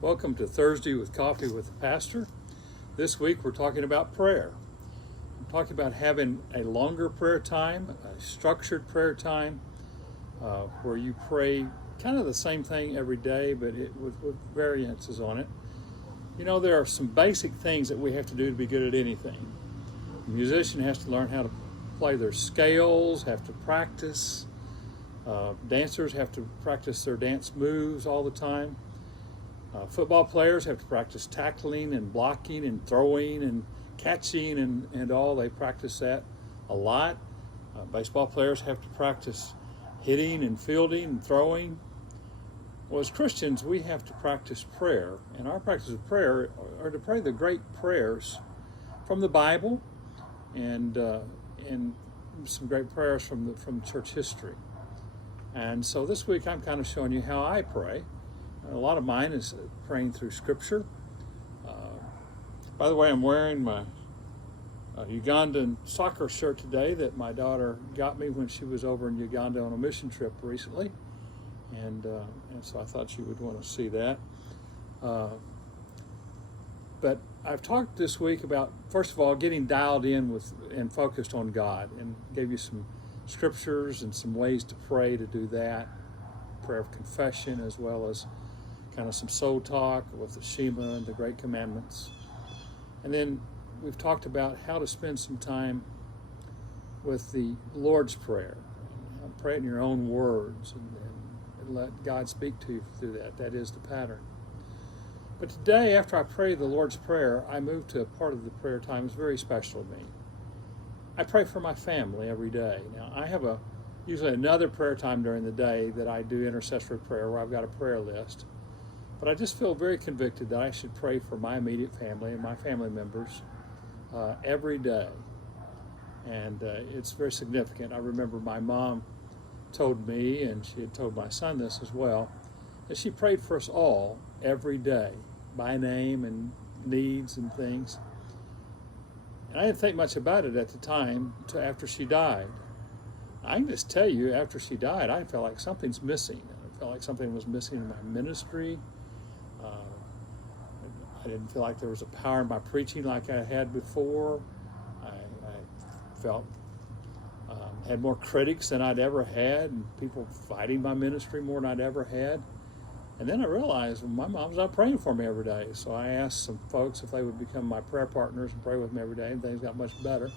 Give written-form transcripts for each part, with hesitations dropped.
Welcome to Thursday with Coffee with the Pastor. This week we're talking about prayer. I'm talking about having a longer prayer time, a structured prayer time, where you pray kind of the same thing every day, but with variances on it. You know, there are some basic things that we have to do to be good at anything. A musician has to learn how to play their scales, have to practice. Dancers have to practice their dance moves all the time. Football players have to practice tackling and blocking and throwing and catching and all. They practice that a lot. Baseball players have to practice hitting and fielding and throwing. Well, as Christians, we have to practice prayer. And our practice of prayer are to pray the great prayers from the Bible and some great prayers from church history. And so this week I'm kind of showing you how I pray. A lot of mine is praying through Scripture. By the way, I'm wearing my Ugandan soccer shirt today that my daughter got me when she was over in Uganda on a mission trip recently. And so I thought you would want to see that. But I've talked this week about, first of all, getting dialed in with and focused on God, and gave you some scriptures and some ways to pray to do that. Prayer of confession, as well as kind of some soul talk with the Shema and the Great Commandments. And then we've talked about how to spend some time with the Lord's Prayer. Pray it in your own words and let God speak to you through that. That is the pattern. But today, after I pray the Lord's Prayer, I move to a part of the prayer time that's very special to me. I pray for my family every day. Now, I have usually another prayer time during the day that I do intercessory prayer, where I've got a prayer list. But I just feel very convicted that I should pray for my immediate family and my family members every day. And it's very significant. I remember my mom told me, and she had told my son this as well, that she prayed for us all every day by name and needs and things. And I didn't think much about it at the time until after she died. I can just tell you, after she died, I felt like something's missing. I felt like something was missing in my ministry. I didn't feel like there was a power in my preaching like I had before. I felt had more critics than I'd ever had, and people fighting my ministry more than I'd ever had. And then I realized, well, my mom's not praying for me every day. So I asked some folks if they would become my prayer partners and pray with me every day, and things got much better.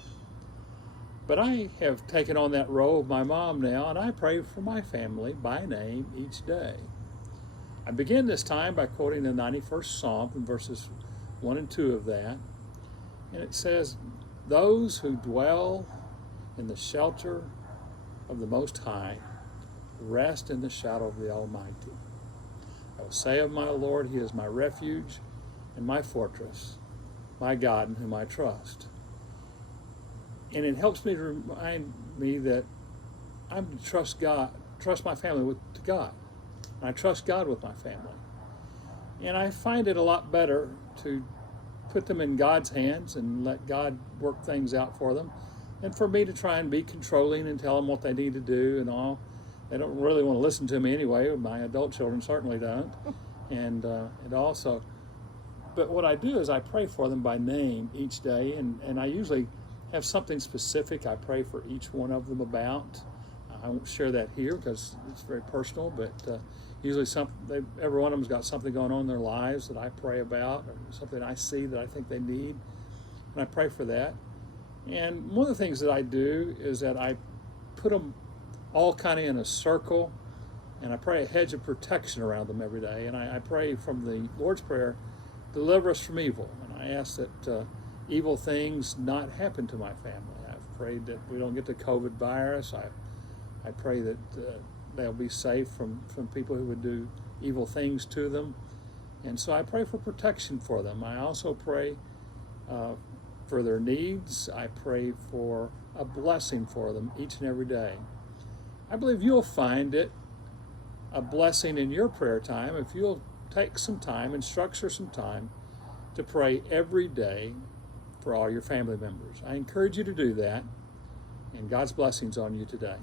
But I have taken on that role of my mom now, and I pray for my family by name each day. I begin this time by quoting the 91st Psalm from verses 1 and 2 of that. And it says, "Those who dwell in the shelter of the Most High rest in the shadow of the Almighty. I will say of my Lord, He is my refuge and my fortress, my God in whom I trust." And it helps me to remind me that I'm to trust my family to God. And I trust God with my family. And I find it a lot better to put them in God's hands and let God work things out for them, and for me to try and be controlling and tell them what they need to do and all. They don't really want to listen to me anyway. My adult children certainly don't. And also, but what I do is I pray for them by name each day, and I usually have something specific I pray for each one of them about. I won't share that here because it's very personal, but usually every one of them's got something going on in their lives that I pray about, or something I see that I think they need, and I pray for that. And one of the things that I do is that I put them all kind of in a circle, and I pray a hedge of protection around them every day. And I pray from the Lord's Prayer, "Deliver us from evil." And I ask that evil things not happen to my family. I've prayed that we don't get the COVID virus. I pray that they'll be safe from people who would do evil things to them. And so I pray for protection for them. I also pray for their needs. I pray for a blessing for them each and every day. I believe you'll find it a blessing in your prayer time if you'll take some time and structure some time to pray every day for all your family members. I encourage you to do that, and God's blessings on you today.